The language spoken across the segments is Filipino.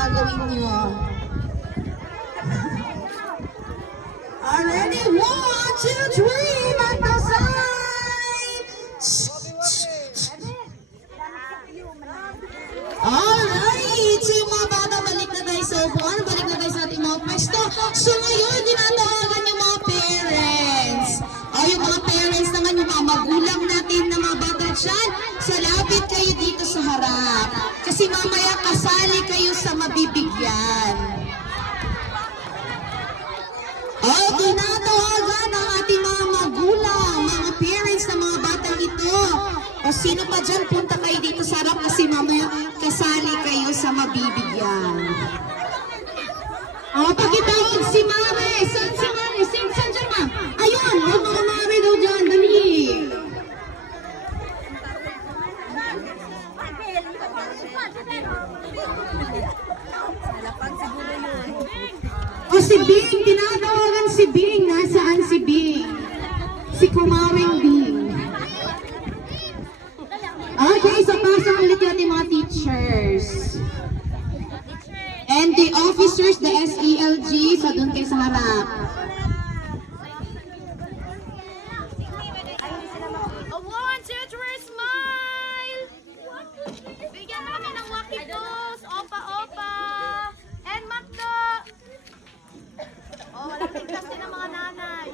gagawin niyo. Already, one, two, three, Magda sign! Alright! So yung mga bata, balik na tayo sa upuan, balik na tayo sa ating mga pwesto. So ngayon, dinatawagan dyan, so lapit kayo dito sa harap. Kasi mamaya kasali kayo sa mabibigyan. O, tinatawagan ang ating mga magulang, mga parents ng mga batang ito. O sino pa dyan, punta kayo dito sa harap kasi mamaya kasali kayo sa mabibigyan. O, pakitawag si Mare. Saan si Bing, tinatawagan si Bing. Nasaan si Bing? Si Kumawing Bing. Okay, so pasok ulit yung ating mga teachers. And the officers, the SELG, so doon kayo sa harap. A one, two, three, smile! Bigyan natin ng lucky toes, opa, opa, and makdo. Oh, malapit kasi ng mga nanay.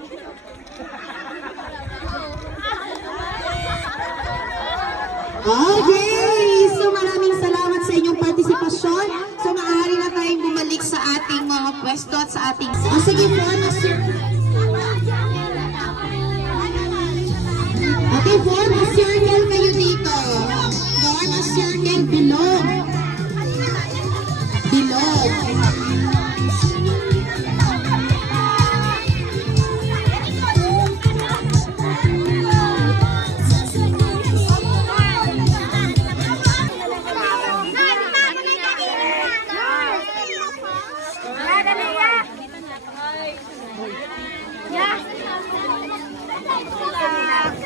Okay, so maraming salamat sa inyong partisipasyon. So maaari na tayong bumalik sa ating mga pwesto at sa ating... Oh, sige po, ano,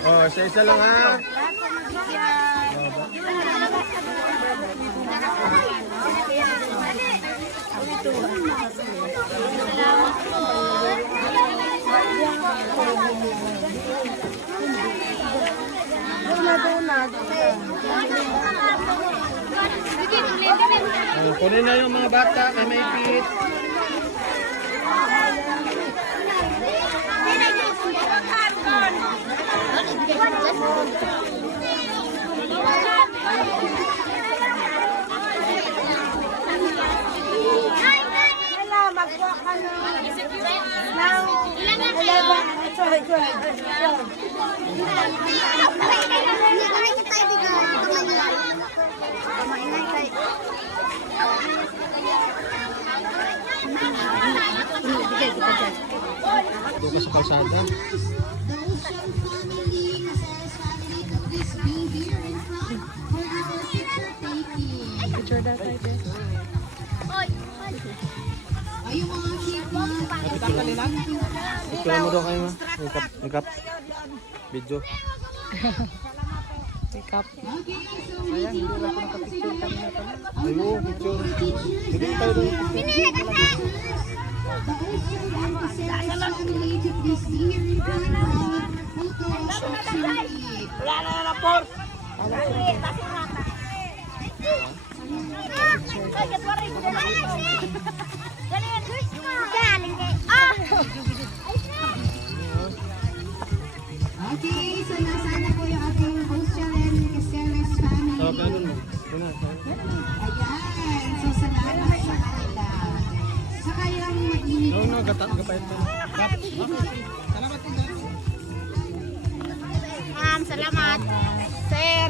Oh, isa-isa lang ha. Oh, kunin na yung mga bata kay may pit. Doon ka sa kalsada. Picture that tayo, be. Ay, yung mga cake na. Picture mo daw kayo ma. Makeup. Makeup. Video. Pick up. So we thank you all for tonight. Ayo, picture. Hindi tayo doon. The Ocean and Casares family to please ganun mo. Ayan, so salamat sa kanila. Sa kayang mag-init. No, no, gata, gapayat mo. Ma'am, salamat. Sir.